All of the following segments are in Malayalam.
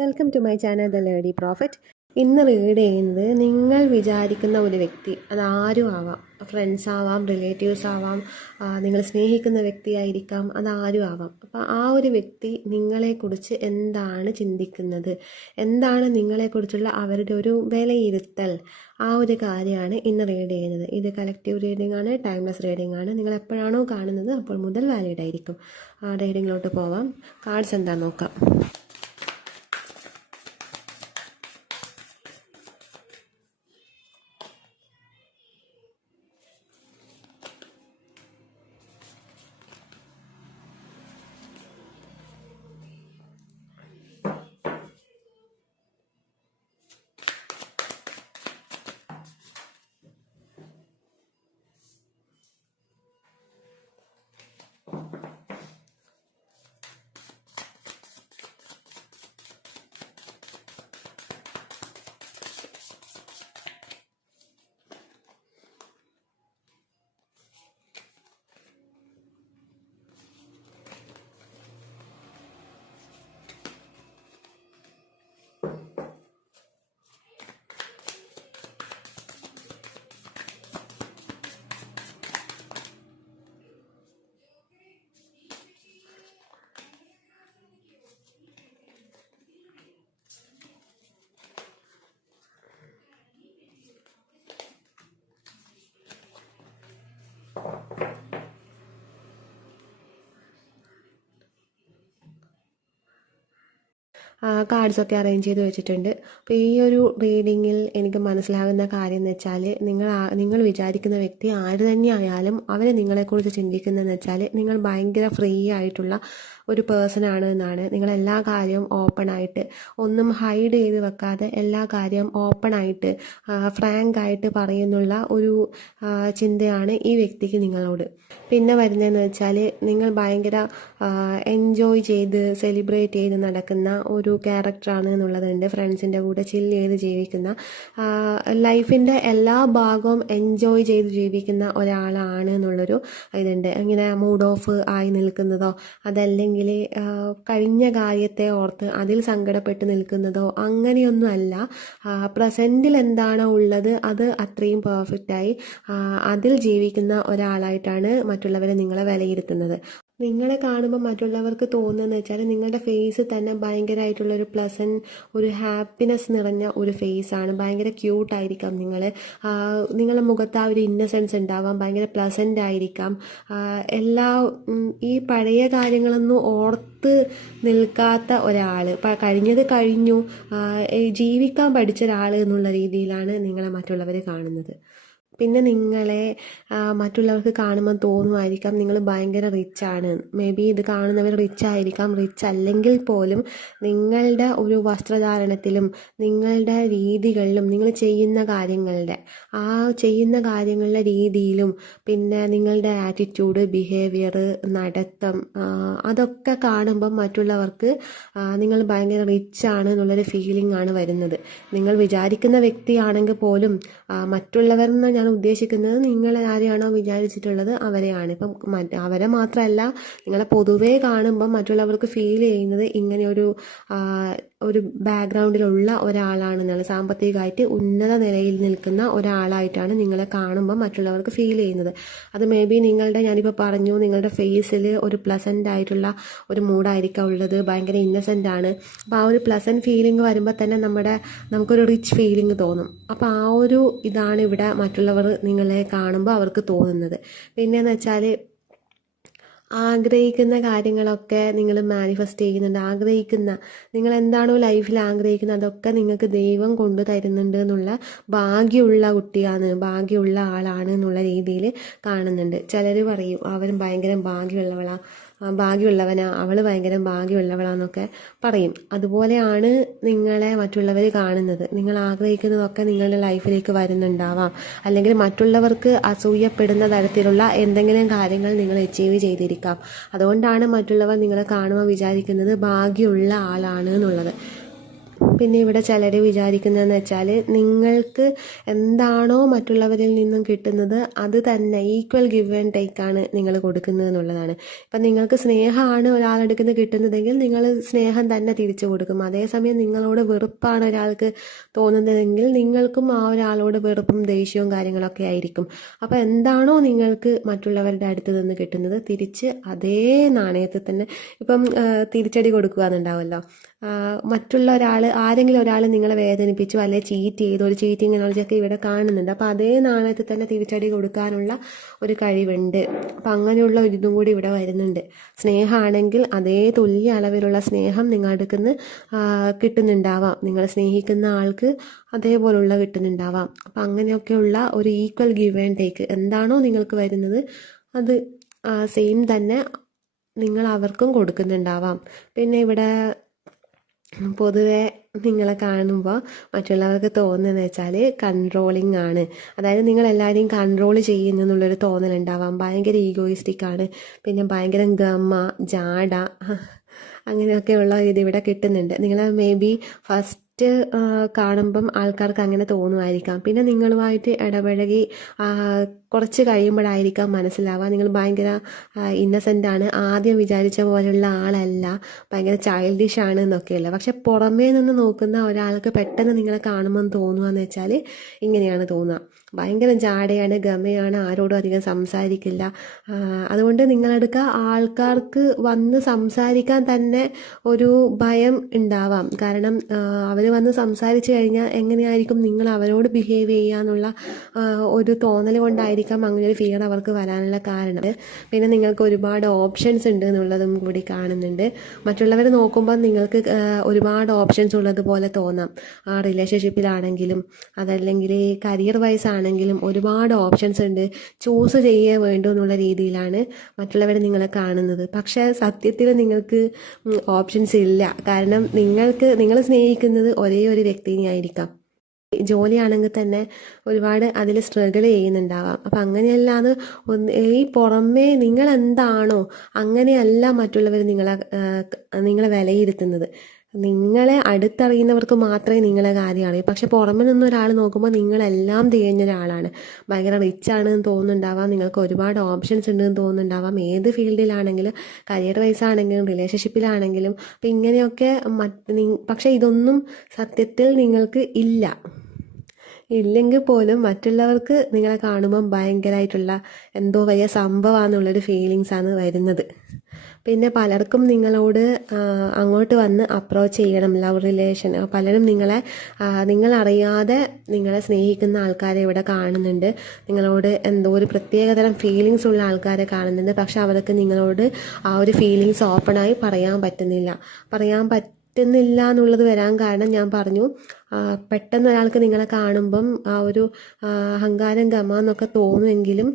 Welcome to my channel the lady profit. ഇന്ന് റീഡ് ചെയ്യുന്നത് നിങ്ങൾ വിചാരിക്കുന്ന ഒരു വ്യക്തി, അതാരും ആവാം, ഫ്രണ്ട്സ് ആവാം, റിലേറ്റീവ്സ് ആവാം, നിങ്ങൾ സ്നേഹിക്കുന്ന വ്യക്തിയായിരിക്കാം, അതാരും ആവാം. അപ്പോൾ ആ ഒരു വ്യക്തി നിങ്ങളെക്കുറിച്ച് എന്താണ് ചിന്തിക്കുന്നത്, എന്താണ് നിങ്ങളെക്കുറിച്ചുള്ള അവരുടെ ഒരു വിലയിരുത്തൽ, ആ ഒരു കാര്യമാണ് ഇന്ന് റീഡ് ചെയ്യുന്നത്. ഇത് കളക്റ്റീവ് റീഡിംഗ് ആണ്, ടൈംലെസ് റീഡിംഗ് ആണ്. നിങ്ങൾ എപ്പോഴാണോ കാണുന്നത് അപ്പോൾ മുതൽ വാലിഡ് ആയിരിക്കും. റീഡിങ്ങിലോട്ട് പോവാം. കാർഡ്സ് എന്താ നോക്കാം. കാർഡ്സൊക്കെ അറേഞ്ച് ചെയ്ത് വെച്ചിട്ടുണ്ട്. അപ്പോൾ ഈ ഒരു റീഡിങ്ങിൽ എനിക്ക് മനസ്സിലാകുന്ന കാര്യം എന്ന് വെച്ചാൽ, നിങ്ങൾ വിചാരിക്കുന്ന വ്യക്തി ആര് തന്നെ ആയാലും അവർ നിങ്ങളെക്കുറിച്ച് ചിന്തിക്കുന്നതെന്ന് വെച്ചാൽ നിങ്ങൾ ഭയങ്കര ഫ്രീ ആയിട്ടുള്ള ഒരു പേഴ്സണാണ് എന്നാണ്. നിങ്ങളെല്ലാ കാര്യവും ഓപ്പണായിട്ട്, ഒന്നും ഹൈഡ് ചെയ്ത് വെക്കാതെ എല്ലാ കാര്യവും ഓപ്പണായിട്ട് ഫ്രാങ്ക് ആയിട്ട് പറയുന്നുള്ള ഒരു ചിന്തയാണ് ഈ വ്യക്തിക്ക് നിങ്ങളോട്. പിന്നെ വരുന്നതെന്ന് വെച്ചാൽ, നിങ്ങൾ ഭയങ്കര എൻജോയ് ചെയ്ത് സെലിബ്രേറ്റ് ചെയ്ത് നടക്കുന്ന ഒരു ക്യാരക്ടറാണ് എന്നുള്ളതുണ്ട്. ഫ്രണ്ട്സിൻ്റെ കൂടെ ചില്ല് ചെയ്ത് ജീവിക്കുന്ന, ലൈഫിൻ്റെ എല്ലാ ഭാഗവും എൻജോയ് ചെയ്ത് ജീവിക്കുന്ന ഒരാളാണ് എന്നുള്ളൊരു ഇതുണ്ട്. ഇങ്ങനെ മൂഡ് ഓഫ് ആയി നിൽക്കുന്നതോ അതല്ലെങ്കിൽ കഴിഞ്ഞ കാര്യത്തെ ഓർത്ത് അതിൽ സങ്കടപ്പെട്ട് നിൽക്കുന്നതോ അങ്ങനെയൊന്നും അല്ല. പ്രസൻറ്റിൽ എന്താണോ ഉള്ളത് അത് അത്രയും പെർഫെക്റ്റായി അതിൽ ജീവിക്കുന്ന ഒരാളായിട്ടാണ് മറ്റുള്ളവരെ നിങ്ങളെ വിലയിരുത്തുന്നത്. നിങ്ങളെ കാണുമ്പോൾ മറ്റുള്ളവർക്ക് തോന്നുന്നതെന്ന് വെച്ചാൽ നിങ്ങളുടെ ഫേസ് തന്നെ ഭയങ്കരമായിട്ടുള്ളൊരു ഒരു ഹാപ്പിനെസ് നിറഞ്ഞ ഒരു ഫേസാണ്. ഭയങ്കര ക്യൂട്ടായിരിക്കാം നിങ്ങളുടെ മുഖത്ത് ആ ഒരു ഇന്നസെൻസ് ഉണ്ടാവാം. ഭയങ്കര പ്ലസൻ്റ് ആയിരിക്കാം. ഈ പഴയ കാര്യങ്ങളൊന്നും ഓർത്ത് നിൽക്കാത്ത ഒരാൾ, കഴിഞ്ഞത് കഴിഞ്ഞു, ജീവിക്കാൻ പഠിച്ച ഒരാൾ എന്നുള്ള രീതിയിലാണ് നിങ്ങളെ മറ്റുള്ളവർ കാണുന്നത്. പിന്നെ നിങ്ങളെ മറ്റുള്ളവർക്ക് കാണുമ്പോൾ തോന്നുമായിരിക്കാം നിങ്ങൾ ഭയങ്കര റിച്ചാണ്. മേ ബി ഇത് കാണുന്നവർ റിച്ച് ആയിരിക്കാം. റിച്ച് അല്ലെങ്കിൽ പോലും നിങ്ങളുടെ ഒരു വസ്ത്രധാരണത്തിലും നിങ്ങളുടെ രീതികളിലും നിങ്ങൾ ചെയ്യുന്ന കാര്യങ്ങളുടെ രീതിയിലും പിന്നെ നിങ്ങളുടെ ആറ്റിറ്റ്യൂഡ്, ബിഹേവിയർ, നടത്തം, അതൊക്കെ കാണുമ്പം മറ്റുള്ളവർക്ക് നിങ്ങൾ ഭയങ്കര റിച്ചാണ് എന്നുള്ളൊരു ഫീലിംഗ് ആണ് വരുന്നത്. നിങ്ങൾ വിചാരിക്കുന്ന വ്യക്തിയാണെങ്കിൽ പോലും മറ്റുള്ളവർ എന്ന് ഞാൻ ഉദ്ദേശിക്കുന്നത് നിങ്ങൾ ആരെയാണോ വിചാരിച്ചിട്ടുള്ളത് അവരെയാണ്. ഇപ്പം അവരെ മാത്രമല്ല, നിങ്ങളെ പൊതുവേ കാണുമ്പം മറ്റുള്ളവർക്ക് ഫീൽ ചെയ്യുന്നത് ഇങ്ങനെ ഒരു ബാക്ക്ഗ്രൗണ്ടിലുള്ള ഒരാളാണെന്നാണ്. സാമ്പത്തികമായിട്ട് ഉന്നത നിലയിൽ നിൽക്കുന്ന ഒരാളായിട്ടാണ് നിങ്ങളെ കാണുമ്പോൾ മറ്റുള്ളവർക്ക് ഫീൽ ചെയ്യുന്നത്. അത് മേ ബി ഞാനിപ്പോൾ പറഞ്ഞു, നിങ്ങളുടെ ഫേസിൽ ഒരു പ്ലസൻ്റ് ആയിട്ടുള്ള ഒരു മൂഡായിരിക്കാം ഉള്ളത്. ഭയങ്കര ഇന്നസെൻ്റ് ആണ്. അപ്പോൾ ആ ഒരു പ്ലസൻറ്റ് ഫീലിംഗ് വരുമ്പോൾ തന്നെ നമുക്കൊരു റിച്ച് ഫീലിംഗ് തോന്നും. അപ്പോൾ ആ ഒരു ഇതാണ് ഇവിടെ മറ്റുള്ളവർ നിങ്ങളെ കാണുമ്പോൾ അവർക്ക് തോന്നുന്നത്. പിന്നെയെന്ന് വെച്ചാൽ, ആഗ്രഹിക്കുന്ന കാര്യങ്ങളൊക്കെ നിങ്ങൾ മാനിഫെസ്റ്റ് ചെയ്യുന്നുണ്ട്. നിങ്ങൾ എന്താണോ ലൈഫിൽ ആഗ്രഹിക്കുന്നത് അതൊക്കെ നിങ്ങൾക്ക് ദൈവം കൊണ്ടു തരുന്നുണ്ട് എന്നുള്ള ഭാഗ്യമുള്ള കുട്ടിയാണ്, ഭാഗ്യമുള്ള ആളാണ് എന്നുള്ള രീതിയിൽ കാണുന്നുണ്ട്. ചിലർ പറയും അവരും ഭയങ്കര ഭാഗ്യമുള്ളവനാ, അവൾ ഭയങ്കര ഭാഗ്യമുള്ളവളാന്നൊക്കെ പറയും. അതുപോലെയാണ് നിങ്ങളെ മറ്റുള്ളവർ കാണുന്നത്. നിങ്ങൾ ആഗ്രഹിക്കുന്നതൊക്കെ നിങ്ങളുടെ ലൈഫിലേക്ക് വരുന്നുണ്ടാവാം. അല്ലെങ്കിൽ മറ്റുള്ളവർക്ക് അസൂയപ്പെടുന്ന തരത്തിലുള്ള എന്തെങ്കിലും കാര്യങ്ങൾ നിങ്ങൾ അച്ചീവ് ചെയ്തിരിക്കാം. അതുകൊണ്ടാണ് മറ്റുള്ളവർ നിങ്ങളെ കാണുമ്പോൾ വിചാരിക്കുന്നത് ഭാഗ്യമുള്ള ആളാണ് എന്നുള്ളത്. പിന്നെ ഇവിടെ ചിലർ വിചാരിക്കുന്നതെന്ന് വെച്ചാൽ നിങ്ങൾക്ക് എന്താണോ മറ്റുള്ളവരിൽ നിന്നും കിട്ടുന്നത് അത് തന്നെ ഈക്വൽ ഗിവ് ആൻഡ് ടേക്കാണ് നിങ്ങൾ കൊടുക്കുന്നത് എന്നുള്ളതാണ്. ഇപ്പം നിങ്ങൾക്ക് സ്നേഹമാണ് ഒരാളെടുക്കുന്ന കിട്ടുന്നതെങ്കിൽ നിങ്ങൾ സ്നേഹം തന്നെ തിരിച്ചു കൊടുക്കും. അതേസമയം നിങ്ങളോട് വെറുപ്പാണ് ഒരാൾക്ക് തോന്നുന്നതെങ്കിൽ നിങ്ങൾക്കും ആ ഒരാളോട് വെറുപ്പും ദേഷ്യവും കാര്യങ്ങളൊക്കെ ആയിരിക്കും. അപ്പോൾ എന്താണോ നിങ്ങൾക്ക് മറ്റുള്ളവരുടെ അടുത്ത് നിന്ന് കിട്ടുന്നത് തിരിച്ച് അതേ നാണയത്തിൽ തന്നെ ഇപ്പം തിരിച്ചടി കൊടുക്കുക എന്നുണ്ടാവുമല്ലോ. മറ്റുള്ള ആരെങ്കിലും ഒരാൾ നിങ്ങളെ വേദനിപ്പിച്ചു അല്ലെ ചീറ്റ് ചെയ്തു, ഒരു ചീറ്റിംഗ് എനർജിയൊക്കെ ഇവിടെ കാണുന്നുണ്ട്. അപ്പോൾ അതേ നാണയത്തിൽ തന്നെ തിരിച്ചടി കൊടുക്കാനുള്ള ഒരു കഴിവുണ്ട്. അപ്പം അങ്ങനെയുള്ള ഒരു ഇതും കൂടി ഇവിടെ വരുന്നുണ്ട്. സ്നേഹമാണെങ്കിൽ അതേ തുല്യ അളവിലുള്ള സ്നേഹം നിങ്ങളുടെ അടുക്കുന്ന കിട്ടുന്നുണ്ടാവാം, നിങ്ങൾ സ്നേഹിക്കുന്ന ആൾക്ക് അതേപോലുള്ള കിട്ടുന്നുണ്ടാവാം. അപ്പം അങ്ങനെയൊക്കെയുള്ള ഒരു ഈക്വൽ ഗിവ് ആൻഡ് ടേക്ക് എന്താണോ നിങ്ങൾക്ക് വരുന്നത് അത് സെയിം തന്നെ നിങ്ങൾ അവർക്കും കൊടുക്കുന്നുണ്ടാവാം. പിന്നെ ഇവിടെ പൊതുവെ നിങ്ങളെ കാണുമ്പോൾ മറ്റുള്ളവർക്ക് തോന്നുന്നതെന്ന് വെച്ചാൽ കൺട്രോളിങ് ആണ്. അതായത് നിങ്ങളെല്ലാവരെയും കൺട്രോൾ ചെയ്യുന്നു എന്നുള്ളൊരു തോന്നലുണ്ടാവാം. ഭയങ്കര ഈഗോയിസ്റ്റിക് ആണ്, പിന്നെ ഭയങ്കര ഗമ ജാട അങ്ങനെയൊക്കെയുള്ള ഇതിവിടെ കിട്ടുന്നുണ്ട്. നിങ്ങൾ മേ ബി ഫസ്റ്റ് കാണുമ്പം ആൾക്കാർക്ക് അങ്ങനെ തോന്നുമായിരിക്കാം. പിന്നെ നിങ്ങളുമായിട്ട് ഇടപഴകി കുറച്ച് കഴിയുമ്പോഴായിരിക്കാം മനസ്സിലാവുക നിങ്ങൾ ഭയങ്കര ഇന്നസെൻ്റ് ആണ്, ആദ്യം വിചാരിച്ച പോലെയുള്ള ആളല്ല, ഭയങ്കര ചൈൽഡിഷ് ആണ് എന്നൊക്കെയല്ല. പക്ഷെ പുറമേ നിന്ന് നോക്കുന്ന ഒരാൾക്ക് പെട്ടെന്ന് നിങ്ങളെ കാണുമ്പോൾ തോന്നുകയെന്ന് വെച്ചാൽ ഇങ്ങനെയാണ് തോന്നുക. ഭയങ്കര ജാടയാണ്, ഗമയാണ്, ആരോടും അധികം സംസാരിക്കില്ല. അതുകൊണ്ട് നിങ്ങളടുക്ക ആൾക്കാർക്ക് വന്ന് സംസാരിക്കാൻ തന്നെ ഒരു ഭയം ഉണ്ടാവാം. കാരണം അവർ വന്ന് സംസാരിച്ച് കഴിഞ്ഞാൽ എങ്ങനെയായിരിക്കും നിങ്ങൾ അവരോട് ബിഹേവ് ചെയ്യുക എന്നുള്ള ഒരു തോന്നൽ കൊണ്ടായിരിക്കാം അങ്ങനെ ഒരു ഫിയർ അവർക്ക് വരാനുള്ള കാരണം. പിന്നെ നിങ്ങൾക്ക് ഒരുപാട് ഓപ്ഷൻസ് ഉണ്ട് എന്നുള്ളതും കൂടി കാണുന്നുണ്ട്. മറ്റുള്ളവർ നോക്കുമ്പോൾ നിങ്ങൾക്ക് ഒരുപാട് ഓപ്ഷൻസ് ഉള്ളതുപോലെ തോന്നാം. റിലേഷൻഷിപ്പിലാണെങ്കിലും അതല്ലെങ്കിൽ കരിയർ വൈസ് ആണെങ്കിലും ഒരുപാട് ഓപ്ഷൻസ് ഉണ്ട്, ചൂസ് ചെയ്യേ വേണ്ടു എന്നുള്ള രീതിയിലാണ് മറ്റുള്ളവർ നിങ്ങളെ കാണുന്നത്. പക്ഷേ സത്യത്തിൽ നിങ്ങൾക്ക് ഓപ്ഷൻസ് ഇല്ല. കാരണം നിങ്ങൾ സ്നേഹിക്കുന്നത് ഒരേ ഒരു വ്യക്തിനെ ആയിരിക്കാം. ജോലിയാണെങ്കിൽ തന്നെ ഒരുപാട് അതിൽ സ്ട്രഗിൾ ചെയ്യുന്നുണ്ടാവാം. അപ്പം അങ്ങനെയല്ലാതെ ഈ പുറമേ നിങ്ങൾ എന്താണോ അങ്ങനെയല്ല മറ്റുള്ളവർ നിങ്ങളെ വിലയിരുത്തുന്നത്. നിങ്ങളെ അടുത്തറിയുന്നവർക്ക് മാത്രമേ നിങ്ങളെ കാര്യം അറിയൂ. പക്ഷെ പുറമെ നിന്ന് ഒരാൾ നോക്കുമ്പോൾ നിങ്ങളെല്ലാം തികഞ്ഞ ഒരാളാണ്, ഭയങ്കര റിച്ച് ആണെന്ന് തോന്നുന്നുണ്ടാവാം, നിങ്ങൾക്ക് ഒരുപാട് ഓപ്ഷൻസ് ഉണ്ടെന്ന് തോന്നുന്നുണ്ടാവാം. ഏത് ഫീൽഡിലാണെങ്കിലും, കരിയർ വൈസ് ആണെങ്കിലും റിലേഷൻഷിപ്പിലാണെങ്കിലും. അപ്പം ഇങ്ങനെയൊക്കെ പക്ഷെ ഇതൊന്നും സത്യത്തിൽ നിങ്ങൾക്ക് ഇല്ലെങ്കിൽ പോലും മറ്റുള്ളവർക്ക് നിങ്ങളെ കാണുമ്പം ഭയങ്കരമായിട്ടുള്ള എന്തോ വലിയ സംഭവമാണെന്നുള്ളൊരു ഫീലിങ്സാണ് വരുന്നത്. പിന്നെ പലർക്കും നിങ്ങളോട് അങ്ങോട്ട് വന്ന് അപ്രോച്ച് ചെയ്യണം, ലവ് റിലേഷൻ. പലരും നിങ്ങളറിയാതെ നിങ്ങളെ സ്നേഹിക്കുന്ന ആൾക്കാരെ ഇവിടെ കാണുന്നുണ്ട്. നിങ്ങളോട് എന്തോ ഒരു പ്രത്യേകതരം ഫീലിങ്സ് ഉള്ള ആൾക്കാരെ കാണുന്നുണ്ട്. പക്ഷെ അവർക്ക് നിങ്ങളോട് ആ ഒരു ഫീലിങ്സ് ഓപ്പണായി പറയാൻ പറ്റുന്നില്ല എന്നുള്ളത് വരാൻ കാരണം ഞാൻ പറഞ്ഞു, പെട്ടെന്ന് ഒരാൾക്ക് നിങ്ങളെ കാണുമ്പം ആ ഒരു അഹങ്കാരം ഗമ എന്നൊക്കെ തോന്നും.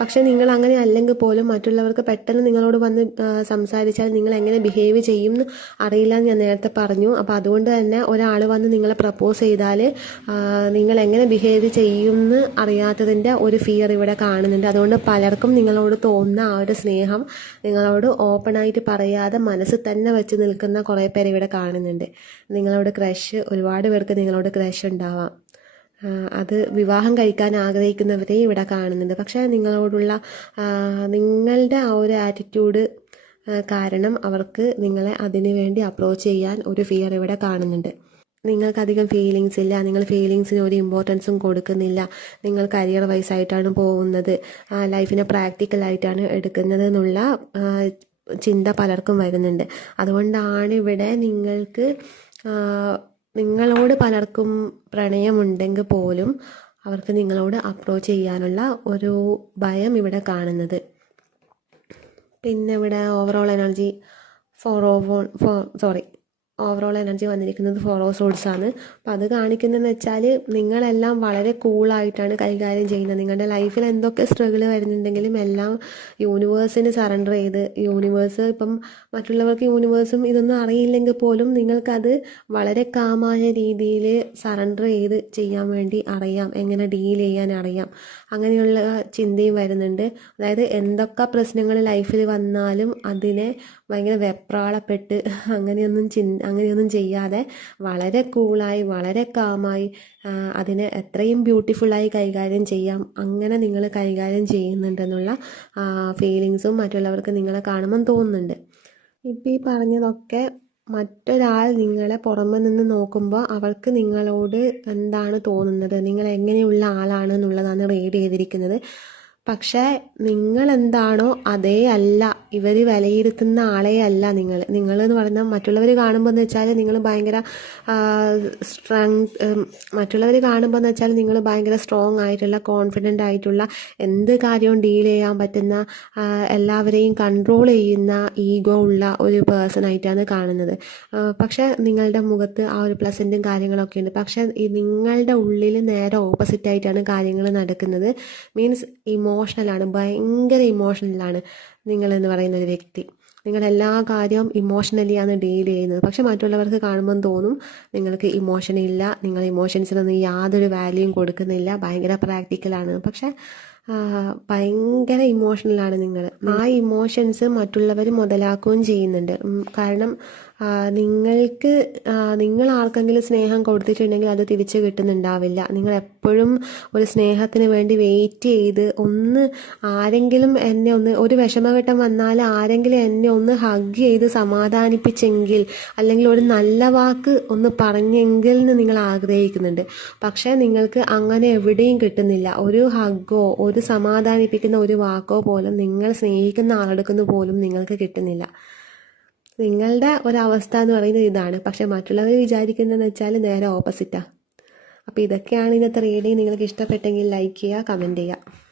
പക്ഷെ നിങ്ങൾ അങ്ങനെ അല്ലെങ്കിൽ പോലും മറ്റുള്ളവർക്ക് പെട്ടെന്ന് നിങ്ങളോട് വന്ന് സംസാരിച്ചാൽ നിങ്ങൾ എങ്ങനെ ബിഹേവ് ചെയ്യും എന്ന് അറിയില്ല എന്ന് ഞാൻ നേരത്തെ പറഞ്ഞു. അപ്പോൾ അതുകൊണ്ട് തന്നെ ഒരാൾ വന്ന് നിങ്ങളെ പ്രപ്പോസ് ചെയ്താൽ നിങ്ങൾ എങ്ങനെ ബിഹേവ് ചെയ്യും എന്ന് അറിയാത്തതിൻ്റെ ഒരു ഫിയർ ഇവിടെ കാണുന്നുണ്ട്. അതുകൊണ്ട് പലർക്കും നിങ്ങളോട് തോന്നുന്ന ആ ഒരു സ്നേഹം നിങ്ങളോട് ഓപ്പണായിട്ട് പറയാതെ മനസ്സിൽ തന്നെ വെച്ച് നിൽക്കുന്ന കുറേ പേര് ഇവിടെ കാണുന്നുണ്ട്. നിങ്ങളോട് ഒരുപാട് പേർക്ക് നിങ്ങളോട് ക്രഷ് ഉണ്ടാവാം. അത് വിവാഹം കഴിക്കാൻ ആഗ്രഹിക്കുന്നവരെ ഇവിടെ കാണുന്നുണ്ട്. പക്ഷേ നിങ്ങളോടുള്ള നിങ്ങളുടെ ആ ഒരു ആറ്റിറ്റ്യൂഡ് കാരണം അവർക്ക് നിങ്ങളെ അതിനു വേണ്ടി അപ്രോച്ച് ചെയ്യാൻ ഒരു ഫിയർ ഇവിടെ കാണുന്നുണ്ട്. നിങ്ങൾക്കധികം ഫീലിങ്സ് ഇല്ല, നിങ്ങൾ ഫീലിങ്സിന് ഒരു ഇമ്പോർട്ടൻസും കൊടുക്കുന്നില്ല, നിങ്ങൾ കരിയർ വൈസ് ആയിട്ടാണ് പോകുന്നത്, ലൈഫിനെ പ്രാക്ടിക്കലായിട്ടാണ് എടുക്കുന്നത് എന്നുള്ള ചിന്ത പലർക്കും വരുന്നുണ്ട്. അതുകൊണ്ടാണ് ഇവിടെ നിങ്ങളോട് പലർക്കും പ്രണയമുണ്ടെങ്കിൽ പോലും അവർക്ക് നിങ്ങളോട് അപ്രോച്ച് ചെയ്യാനുള്ള ഒരു ഭയം ഇവിടെ കാണുന്നത്. പിന്നെ ഇവിടെ ഓവറോൾ എനർജി വന്നിരിക്കുന്നത് 4 ഓഫ് സോഡ്സ് ആണ്. അപ്പം അത് കാണിക്കുന്നതെന്ന് വെച്ചാൽ നിങ്ങളെല്ലാം വളരെ കൂളായിട്ടാണ് കൈകാര്യം ചെയ്യുന്നത്. നിങ്ങളുടെ ലൈഫിൽ എന്തൊക്കെ സ്ട്രഗിൾ വരുന്നുണ്ടെങ്കിലും എല്ലാം യൂണിവേഴ്സിന് സറണ്ടർ ചെയ്ത്, ഇപ്പം മറ്റുള്ളവർക്ക് യൂണിവേഴ്സും ഇതൊന്നും അറിയില്ലെങ്കിൽ പോലും നിങ്ങൾക്കത് വളരെ കാമായ രീതിയിൽ സറണ്ടർ ചെയ്ത് ചെയ്യാൻ വേണ്ടി അറിയാം, എങ്ങനെ ഡീൽ ചെയ്യാൻ അറിയാം. അങ്ങനെയുള്ള ചിന്തയും വരുന്നുണ്ട്. അതായത് എന്തൊക്കെ പ്രശ്നങ്ങൾ ലൈഫിൽ വന്നാലും അതിനെ ഭയങ്കര വെപ്രാളപ്പെട്ട് അങ്ങനെയൊന്നും അങ്ങനെയൊന്നും ചെയ്യാതെ വളരെ കൂളായി വളരെ കാമായി അതിനെ എത്രയും ബ്യൂട്ടിഫുള്ളായി കൈകാര്യം ചെയ്യാം അങ്ങനെ നിങ്ങൾ കൈകാര്യം ചെയ്യുന്നുണ്ടെന്നുള്ള ഫീലിങ്സും മറ്റുള്ളവർക്ക് നിങ്ങളെ കാണുമ്പം തോന്നുന്നുണ്ട്. ഇപ്പം ഈ പറഞ്ഞതൊക്കെ മറ്റൊരാൾ നിങ്ങളെ പുറമെ നിന്ന് നോക്കുമ്പോൾ അവർക്ക് നിങ്ങളോട് എന്താണ് തോന്നുന്നത്, നിങ്ങൾ എങ്ങനെയുള്ള ആളാണ് എന്നുള്ളതാണ് റീഡ് ചെയ്തിരിക്കുന്നത്. പക്ഷേ നിങ്ങൾ എന്താണോ അതേ അല്ല ഇവർ വിലയിരുത്തുന്ന ആളെ അല്ല നിങ്ങളെന്ന് പറഞ്ഞാൽ മറ്റുള്ളവർ കാണുമ്പോൾ എന്ന് വെച്ചാൽ നിങ്ങൾ ഭയങ്കര മറ്റുള്ളവർ കാണുമ്പോൾ എന്ന് വെച്ചാൽ നിങ്ങൾ ഭയങ്കര സ്ട്രോങ് ആയിട്ടുള്ള കോൺഫിഡൻ്റ് ആയിട്ടുള്ള എന്ത് കാര്യവും ഡീൽ ചെയ്യാൻ പറ്റുന്ന എല്ലാവരെയും കൺട്രോൾ ചെയ്യുന്ന ഈഗോ ഉള്ള ഒരു പേഴ്സൺ ആയിട്ടാണ് കാണുന്നത്. പക്ഷേ നിങ്ങളുടെ മുഖത്ത് ആ ഒരു പ്ലസൻറ്റും കാര്യങ്ങളൊക്കെ ഉണ്ട്. പക്ഷേ നിങ്ങളുടെ ഉള്ളിൽ നേരെ ഓപ്പോസിറ്റ് ആയിട്ടാണ് കാര്യങ്ങൾ നടക്കുന്നത്. മീൻസ് ഇമോഷണലാണ്, ഭയങ്കര ഇമോഷണലാണ് നിങ്ങളെന്ന് പറയുന്ന ഒരു വ്യക്തി. നിങ്ങളെല്ലാ കാര്യവും ഇമോഷണലിയാണ് ഡീൽ ചെയ്യുന്നത്. പക്ഷെ മറ്റുള്ളവർക്ക് കാണുമ്പം തോന്നും നിങ്ങൾക്ക് ഇമോഷൻ ഇല്ല, നിങ്ങൾ ഇമോഷൻസിനൊന്നും യാതൊരു വാല്യൂയും കൊടുക്കുന്നില്ല, ഭയങ്കര പ്രാക്ടിക്കലാണ്. പക്ഷെ ഭയങ്കര ഇമോഷണലാണ് നിങ്ങൾ. ആ ഇമോഷൻസ് മറ്റുള്ളവർ മുതലാക്കുകയും ചെയ്യുന്നുണ്ട്. കാരണം നിങ്ങൾ ആർക്കെങ്കിലും സ്നേഹം കൊടുത്തിട്ടുണ്ടെങ്കിൽ അത് തിരിച്ച് കിട്ടുന്നുണ്ടാവില്ല. നിങ്ങൾ എപ്പോഴും ഒരു സ്നേഹത്തിന് വേണ്ടി വെയിറ്റ് ചെയ്ത് ആരെങ്കിലും എന്നെ ഒരു വിഷമഘട്ടം വന്നാൽ ആരെങ്കിലും എന്നെ ഹഗ് ചെയ്ത് സമാധാനിപ്പിച്ചെങ്കിൽ അല്ലെങ്കിൽ ഒരു നല്ല വാക്ക് പറഞ്ഞെങ്കിൽ എന്ന് നിങ്ങൾ ആഗ്രഹിക്കുന്നുണ്ട്. പക്ഷേ നിങ്ങൾക്ക് അങ്ങനെ എവിടെയും കിട്ടുന്നില്ല. ഒരു ഹഗ്ഗോ ഒരു സമാധാനിപ്പിക്കുന്ന ഒരു വാക്കോ പോലും നിങ്ങൾ സ്നേഹിക്കുന്ന ആളെടുക്കുന്ന പോലും നിങ്ങൾക്ക് കിട്ടുന്നില്ല. നിങ്ങളുടെ ഒരവസ്ഥ എന്ന് പറയുന്നത് ഇതാണ്. പക്ഷെ മറ്റുള്ളവർ വിചാരിക്കുന്നതെന്ന് വെച്ചാൽ നേരെ ഓപ്പോസിറ്റാണ്. അപ്പോൾ ഇതൊക്കെയാണ് ഇന്നത്തെ റീഡിങ്. നിങ്ങൾക്ക് ഇഷ്ടപ്പെട്ടെങ്കിൽ ലൈക്ക് ചെയ്യുക, കമൻറ്റ് ചെയ്യുക.